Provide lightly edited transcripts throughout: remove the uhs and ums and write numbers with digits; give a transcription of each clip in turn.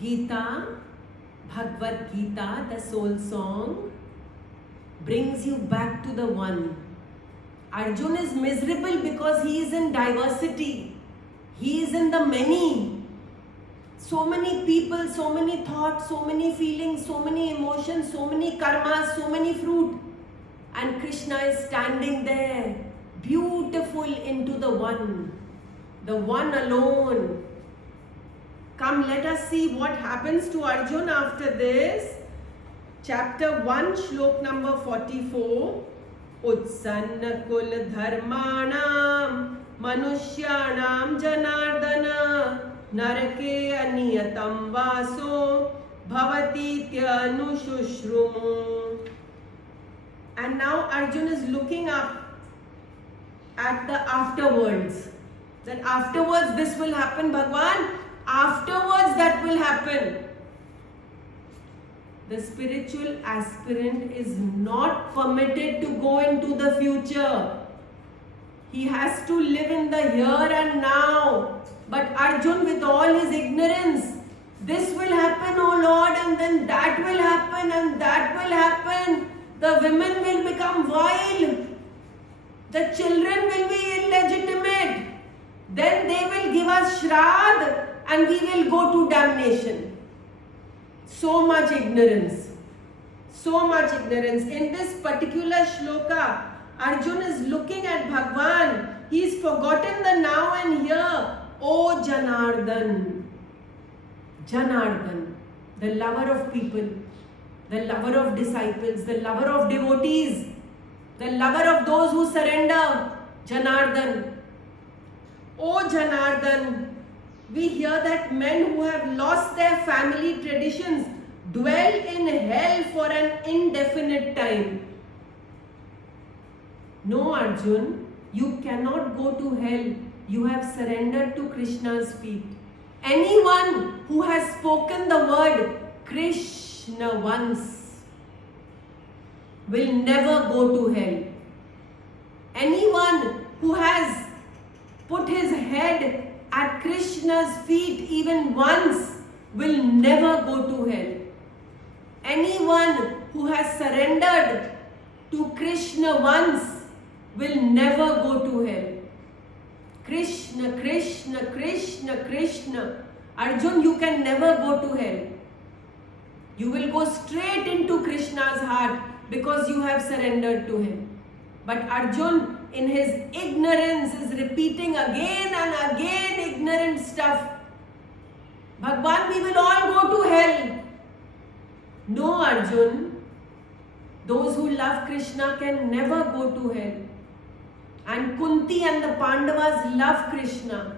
Gita, Bhagwad Gita, the soul song, brings you back to the one. Arjun is miserable because he is in diversity. He is in the many. So many people, so many thoughts, so many feelings, so many emotions, so many karmas, so many fruit. And Krishna is standing there, beautiful into the one alone. Come, let us see what happens to Arjun after this. Chapter 1, Shlok number 44. Utsanna kul dharmanam manushyanam janardana narake aniyatam vaso bhavati tyanushrumu. And now Arjun is looking up at the afterwards. That afterwards this will happen, Bhagwan. Afterwards that will happen. The spiritual aspirant is not permitted to go into the future. He has to live in the here and now. But Arjun, with all his ignorance, this will happen, oh Lord, and then that will happen, and that will happen. The women will become vile. The children will be illegitimate. Then they will give us Shrad and we will go to damnation. So much ignorance. So much ignorance. In this particular shloka, Arjun is looking at Bhagwan. He's forgotten the now and here. Oh Janardhan. Janardhan, the lover of people, the lover of disciples, the lover of devotees, the lover of those who surrender. Janardhan. Oh Janardhan, we hear that men who have lost their family traditions dwell in hell for an indefinite time. No, Arjun, you cannot go to hell. You have surrendered to Krishna's feet. Anyone who has spoken the word Krishna once will never go to hell. Anyone who has put his head at Krishna's feet even once will never go to hell. Anyone who has surrendered to Krishna once will never go to hell. Krishna, Krishna, Krishna, Krishna. Arjun, you can never go to hell. You will go straight into Krishna's heart because you have surrendered to him. But Arjun, in his ignorance, is repeating again and again ignorant stuff. Bhagwan, we will all go to hell. No, Arjun. Those who love Krishna can never go to hell. And Kunti and the Pandavas love Krishna.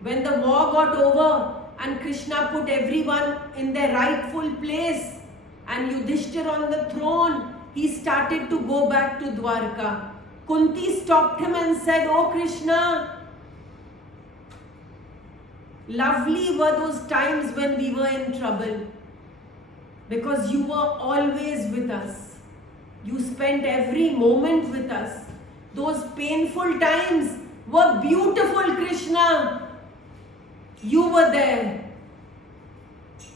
When the war got over and Krishna put everyone in their rightful place and Yudhishthir on the throne, he started to go back to Dwarka. Kunti stopped him and said, "Oh Krishna, lovely were those times when we were in trouble because you were always with us. You spent every moment with us. Those painful times were beautiful, Krishna. You were there.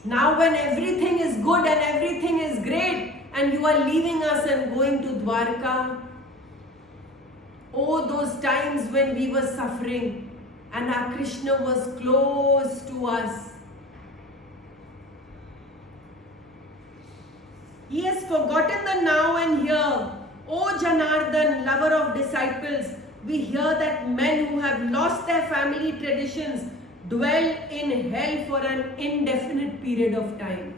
Now when everything is good and everything is great and you are leaving us and going to Dwarka, oh, those times when we were suffering and our Krishna was close to us. He has forgotten the now and here. O Janardhan, lover of disciples, we hear that men who have lost their family traditions dwell in hell for an indefinite period of time."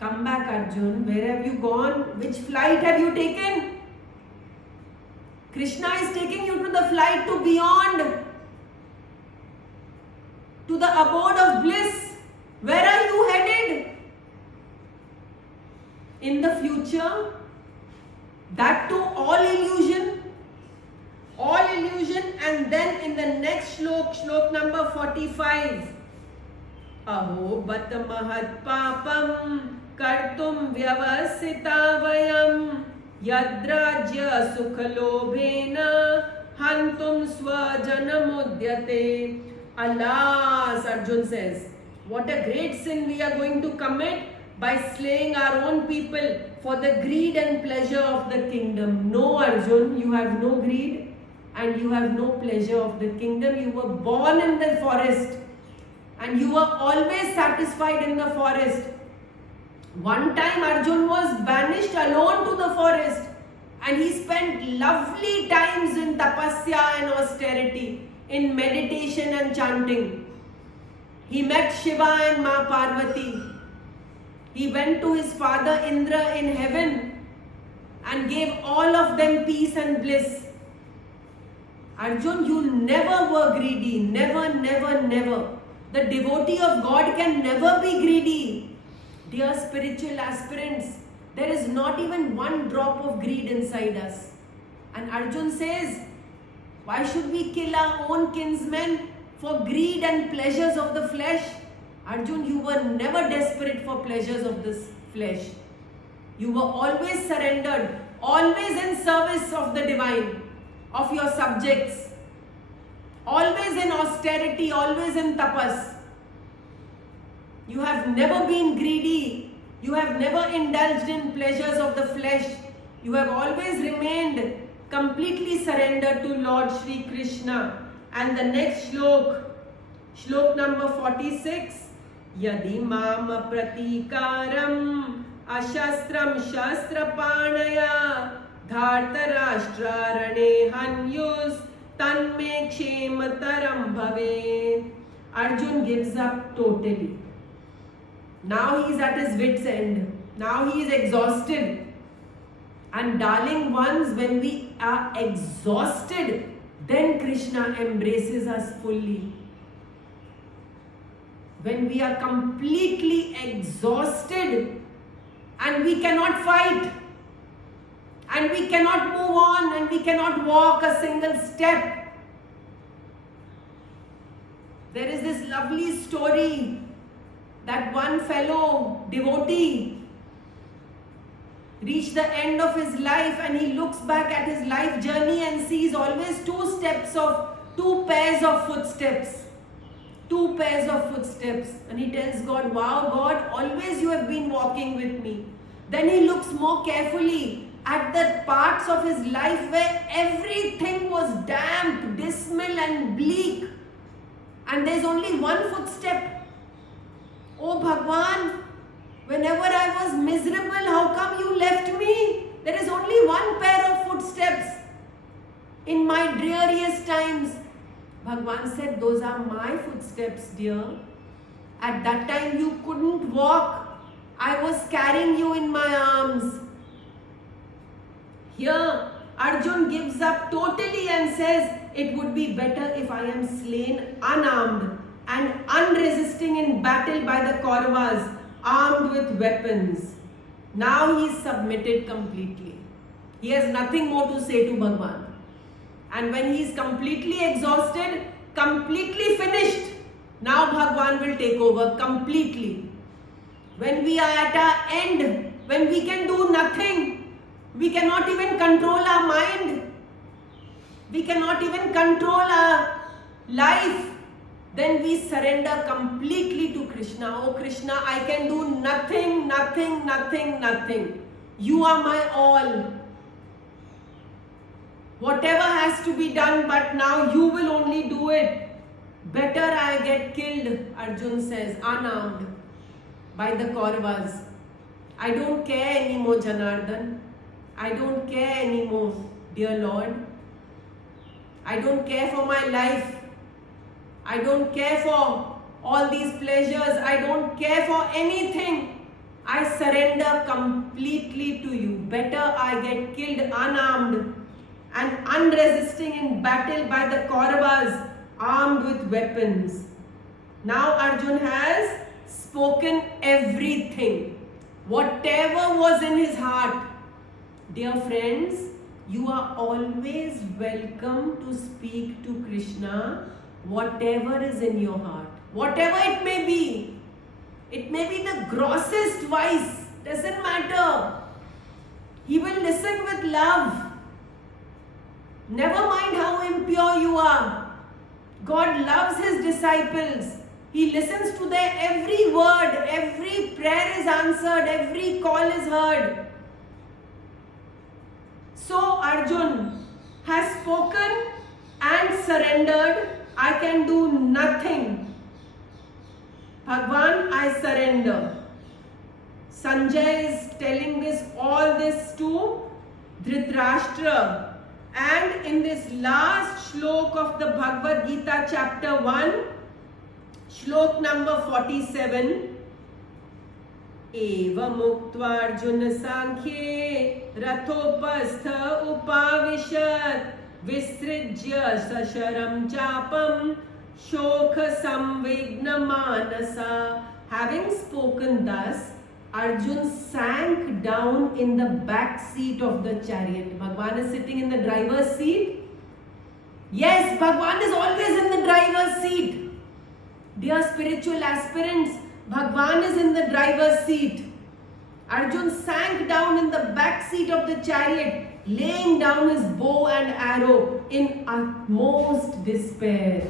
Come back, Arjun. Where have you gone? Which flight have you taken? Krishna is taking you to the flight to beyond, to the abode of bliss. Where are you headed? In the future? That too all illusion. All illusion. And then in the next shlok, shlok number 45. Aho bat mahat papam kartum vyavasita vayam yadrajya sukhalobhena hantum swajanamudyate. Alas, Arjun says, What a great sin we are going to commit by slaying our own people for the greed and pleasure of the kingdom. No, Arjun, you have no greed and you have no pleasure of the kingdom. You were born in the forest and you were always satisfied in the forest. One time Arjun was banished alone to the forest and he spent lovely times in tapasya and austerity, in meditation and chanting. He met Shiva and Ma Parvati. He went to his father Indra in heaven and gave all of them peace and bliss. Arjun, you never were greedy. Never, never, never. The devotee of God can never be greedy. Dear spiritual aspirants, there is not even one drop of greed inside us. And Arjun says, why should we kill our own kinsmen for greed and pleasures of the flesh? Arjun, you were never desperate for pleasures of this flesh. You were always surrendered, always in service of the divine, of your subjects, always in austerity, always in tapas. You have never been greedy. You have never indulged in pleasures of the flesh. You have always remained completely surrendered to Lord Shri Krishna. And the next shlok number 46, Yadi mama pratikaram ashastram shastrapanaya dhartarashtra rane hanyus tanme kshemataram bhave. Arjun gives up totally. Now he is at his wit's end. Now he is exhausted. And darling ones, when we are exhausted, then Krishna embraces us fully. When we are completely exhausted and we cannot fight and we cannot move on and we cannot walk a single step. There is this lovely story that one fellow devotee reached the end of his life and he looks back at his life journey and sees always two pairs of footsteps. Two pairs of footsteps. And he tells God, wow God, always you have been walking with me. Then he looks more carefully at the parts of his life where everything was damp, dismal and bleak. And there's only one footstep. Oh Bhagwan, whenever I was miserable, how come you left me? There is only one pair of footsteps in my dreariest times. Bhagwan said, those are my footsteps, dear. At that time you couldn't walk. I was carrying you in my arms. Here, Arjun gives up totally and says, it would be better if I am slain unarmed and unresisting in battle by the Kauravas, armed with weapons. Now he is submitted completely. He has nothing more to say to Bhagwan. And when he is completely exhausted, completely finished, now Bhagwan will take over completely. When we are at our end, when we can do nothing, we cannot even control our mind, we cannot even control our life, then we surrender completely to Krishna. Oh Krishna, I can do nothing, nothing, nothing, nothing. You are my all. Whatever has to be done, but now you will only do it. Better I get killed, Arjun says, unarmed by the Kauravas. I don't care anymore, Janardhan. I don't care anymore, dear Lord. I don't care for my life. I don't care for all these pleasures. I don't care for anything. I surrender completely to you. Better I get killed unarmed and unresisting in battle by the Kauravas, armed with weapons. Now Arjun has spoken everything. Whatever was in his heart. Dear friends, you are always welcome to speak to Krishna whatever is in your heart. Whatever it may be. It may be the grossest vice. Doesn't matter. He will listen with love. Never mind how impure you are. God loves His disciples. He He listens to their every word, every prayer is answered, every call is heard. So Arjun has spoken and surrendered. I can do nothing. Bhagwan, I surrender. Sanjay is telling all this to Dhritarashtra. And in this last shlok of the Bhagwad Gita chapter 1, shlok number 47, Eva Muktvarjuna Sankhye Rathopastha Upavishat Visrijya Sasharam Chapam Shokha Samvigna Manasa. Having spoken thus, Arjun sank down in the back seat of the chariot. Bhagwan is sitting in the driver's seat. Yes, Bhagwan is always in the driver's seat. Dear spiritual aspirants, Bhagwan is in the driver's seat. Arjun sank down in the back seat of the chariot, laying down his bow and arrow in utmost despair.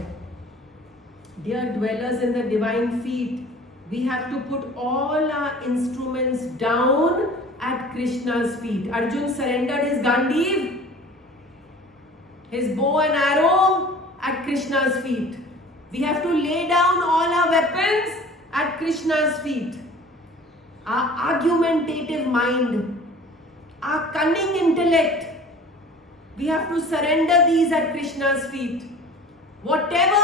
Dear dwellers in the divine feet, we have to put all our instruments down at Krishna's feet. Arjun surrendered his Gandiv, his bow and arrow at Krishna's feet. We have to lay down all our weapons at Krishna's feet. Our argumentative mind, our cunning intellect, we have to surrender these at Krishna's feet. Whatever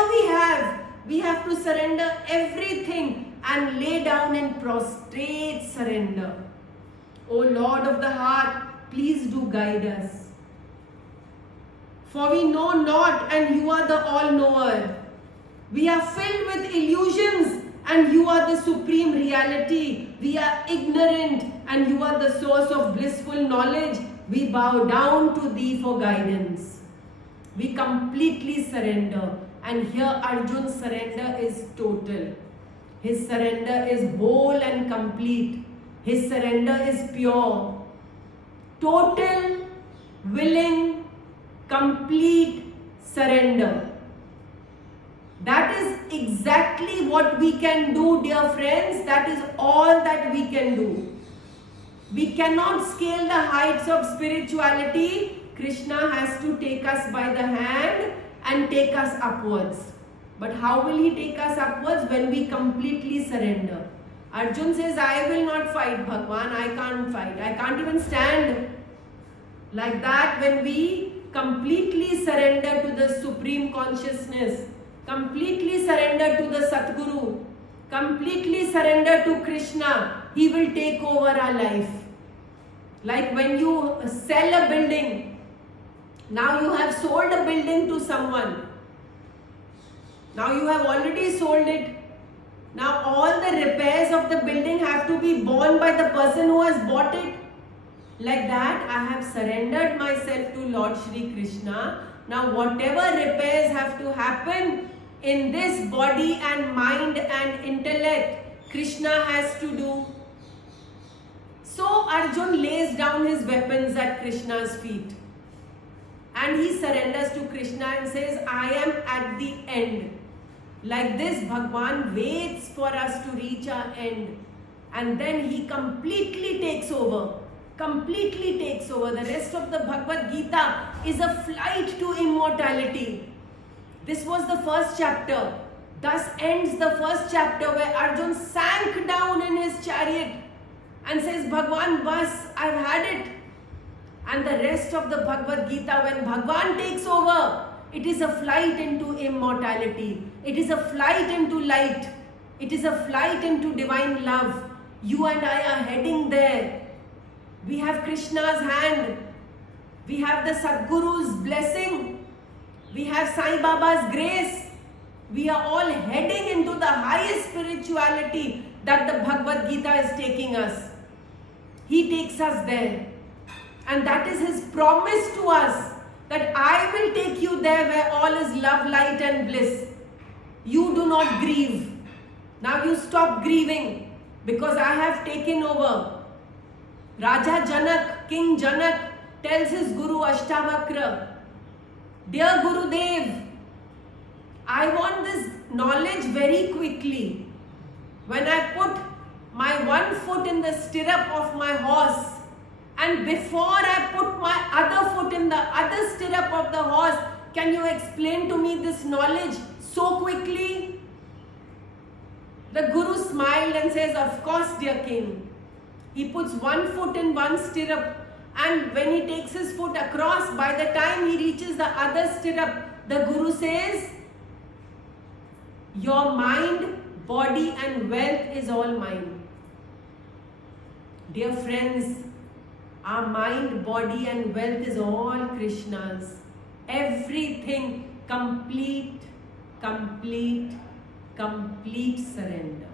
we have to surrender everything and lay down in prostrate surrender. O Lord of the heart, please do guide us. For we know not and you are the all-knower. We are filled with illusions and you are the supreme reality. We are ignorant and you are the source of blissful knowledge. We bow down to thee for guidance. We completely surrender. And here Arjun's surrender is total. His surrender is whole and complete. His surrender is pure. Total, willing, complete surrender. That is exactly what we can do, dear friends. That is all that we can do. We cannot scale the heights of spirituality. Krishna has to take us by the hand and take us upwards. But how will he take us upwards? When we completely surrender. Arjun says, I will not fight, Bhagwan. I can't fight. I can't even stand. Like that, when we completely surrender to the Supreme Consciousness, completely surrender to the Satguru, completely surrender to Krishna, he will take over our life. Like when you sell a building, now you have sold a building to someone. Now you have already sold it. Now all the repairs of the building have to be borne by the person who has bought it. Like that, I have surrendered myself to Lord Shri Krishna. Now whatever repairs have to happen in this body and mind and intellect, Krishna has to do. So Arjun lays down his weapons at Krishna's feet. And he surrenders to Krishna and says, I am at the end. Like this, Bhagwan waits for us to reach our end. And then he completely takes over. Completely takes over. The rest of the Bhagwad Gita is a flight to immortality. This was the first chapter. Thus ends the first chapter where Arjun sank down in his chariot and says, Bhagwan, bas, I've had it. And the rest of the Bhagwad Gita, when Bhagwan takes over, it is a flight into immortality. It is a flight into light. It is a flight into divine love. You and I are heading there. We have Krishna's hand. We have the Sadguru's blessing. We have Sai Baba's grace. We are all heading into the highest spirituality that the Bhagwad Gita is taking us. He takes us there. And that is his promise to us, that I will take you there where all is love, light and bliss. You do not grieve. Now you stop grieving because I have taken over. Raja Janak, King Janak tells his Guru Ashtavakra, Dear Gurudev, I want this knowledge very quickly. When I put my one foot in the stirrup of my horse, and before I put my other foot in the other stirrup of the horse, can you explain to me this knowledge so quickly? The Guru smiled and says, of course, dear king. He puts one foot in one stirrup, and when he takes his foot across, by the time he reaches the other stirrup, the Guru says, your mind, body and wealth is all mine. Dear friends, our mind, body and wealth is all Krishna's. Everything complete, complete, complete surrender.